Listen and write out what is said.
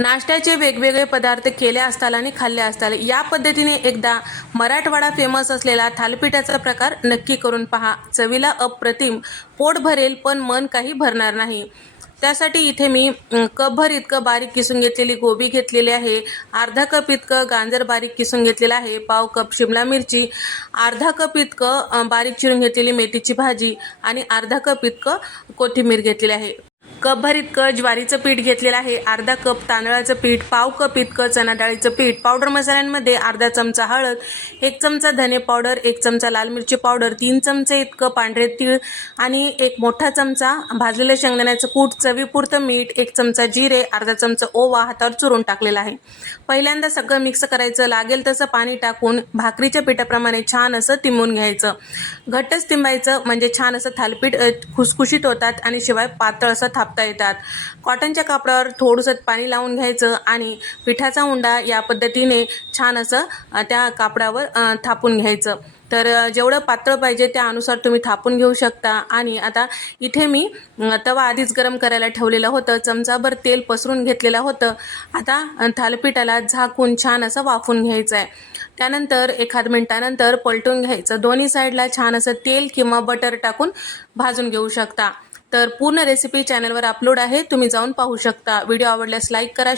नाश्त्याचे वेगवेगळे पदार्थ केले असताल आणि खाल्ले असताल, या पद्धतीने एकदा मराठवाडा फेमस असलेला थालीपीठाचा प्रकार नक्की करून पहा. चवीला अप्रतिम, पोट भरेल पण मन काही भरणार नाही. त्यासाठी इथे मी कपभर इतकं बारीक किसून घेतलेली गोबी घेतलेली आहे, अर्धा कप इतकं गाजर बारीक किसून घेतलेलं आहे, पाव कप शिमला मिरची, अर्धा कप इतकं बारीक चिरून घेतलेली मेथीची भाजी आणि अर्धा कप इतकं कोथिंबीर घेतलेली आहे. कपभर इतकं ज्वारीचं पीठ घेतलेलं आहे, अर्धा कप तांदळाचं पीठ, पाव कप इतकं चणा डाळीचं पीठ. पावडर मसाल्यांमध्ये अर्धा चमचा हळद, 1 चमचा धने पावडर, 1 चमचा लाल मिरची पावडर, 3 चमचे इतकं पांढरे तीळ आणि 1 मोठा चमचा भाजलेलं शेंगदाण्याचं कूट, चवीपुरतं मीठ, 1 चमचा जिरे, अर्धा चमचा ओवा हातावर चुरून टाकलेला आहे. पहिल्यांदा सगळं मिक्स करायचं. लागेल तसं पाणी टाकून भाकरीच्या पिठाप्रमाणे छान असं तिंबून घ्यायचं. घट्टच तिंबायचं म्हणजे छान असं थालीपीठ खुसखुशीत होतात आणि शिवाय पातळ असं थापता येतात. कॉटनच्या कापडावर थोडंसं पाणी लावून घ्यायचं आणि पिठाचा उंडा या पद्धतीने छान असं त्या कापडावर थापून घ्यायचं. तर जेवढं पातळ पाहिजे त्यानुसार तुम्ही थापून घेऊ शकता. आणि आता इथे मी तवा आधीच गरम करायला ठेवलेलं होतं, चमचाभर तेल पसरून घेतलेलं होतं. आता थालीपीठाला झाकून छान असं वाफून घ्यायचं आहे. त्यानंतर 1 मिनिटानंतर पलटून घ्यायचं. दोन्ही साईडला छान असं तेल किंवा बटर टाकून भाजून घेऊ शकता. तर पूर्ण रेसिपी चॅनलवर अपलोड आहे, तुम्ही जाऊन पाहू शकता. व्हिडिओ आवडल्यास लाईक करा.